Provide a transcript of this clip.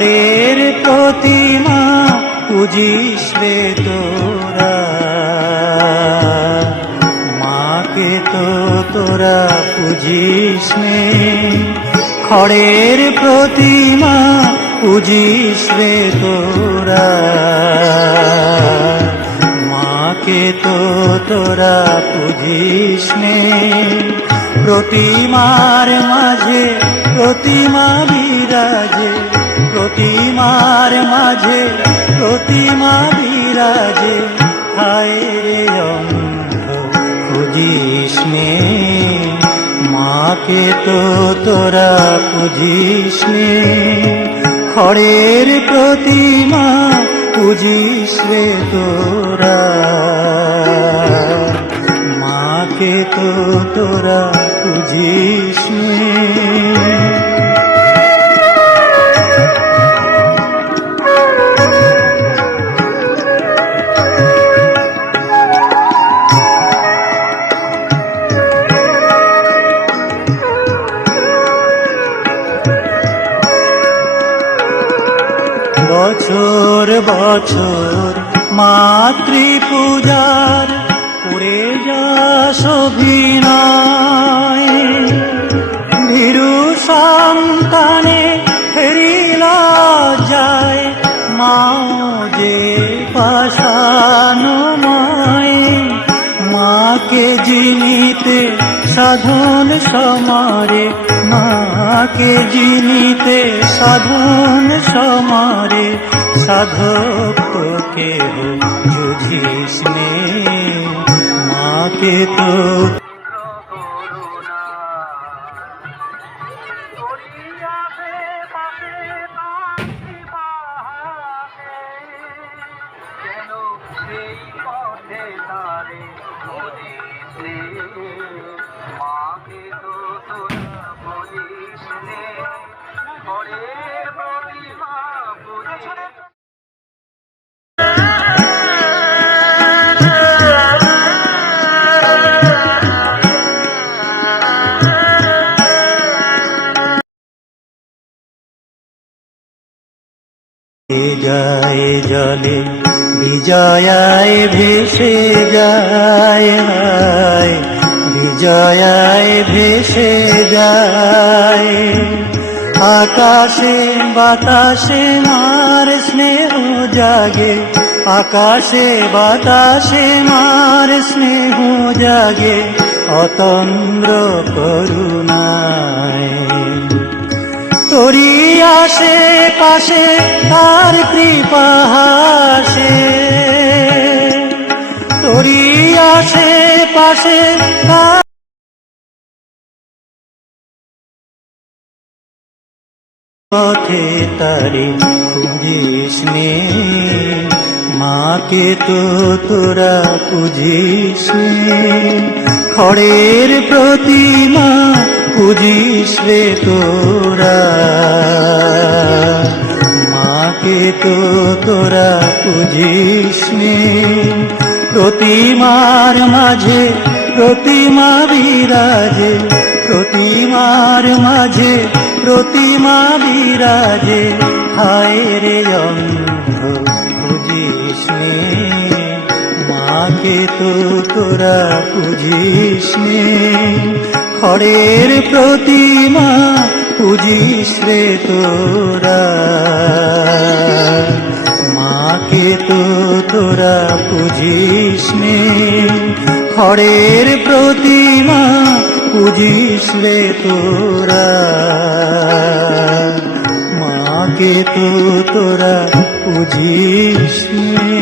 খড়ের প্রতিমা পুজিস রে তোরা, মাকে তো তোরা পুজিস নে। খড়ের প্রতিমা পুজিস রে তোরা, মাকে তো তোরা পুজিস নে। প্রতিমার মাঝে প্রতিমা বিরাজে, প্রতিমার মাঝে প্রতিমা বিরাজে, হায় রে অন্ধ পুজিস নে। মাকে তো তোরা পুজিস নে। খড়ের প্রতিমা পুজিস রে তোরা, মাকে তো তোরা পুজিস নে। বছর বছর মাতৃ পূজার করে যাস অভিনয়, ভীরু সন্তানে ফেরিল যায়, মাও যে পাষাণময়। মাকে জিনিতে সাধন সমারে, মাকে জিনিতে সাধন সমারে, সাধক তো কেহ যুঝিস নে। মাকে তো যায় জলে বিজয়ায় ভেসে যায়, বিজয়ায় ভেসে যায়। আকাশে বাতাসে মার স্নেহ জাগে, আকাশে বাতাসে মার স্নেহ জাগে, অতন্দ্র করুণায়। তোরি আসে পাশে তার কৃপা হাসে, তোরি আসে পাশে তার পথে তারে খুঁজিস নে। মাকে তো তোরা পুজিস নে। খড়ের প্রতিমা পুজিস রে তোরা, মাকে তো তোরা পুজিস নে। প্রতিমার মাঝে প্রতিমা বিরাজে, প্রতিমার মাঝে প্রতিমা বিরাজে, হায় রে অন্ধ পুজিস নে। মাকে তো তোরা পুজিস নে। খড়ের প্রতিমা পুজিস রে তোরা, মাকে তো তোরা পুজিস নে। খড়ের প্রতিমা পুজিস রে তোরা, মাকে তো তোরা পুজিস নে।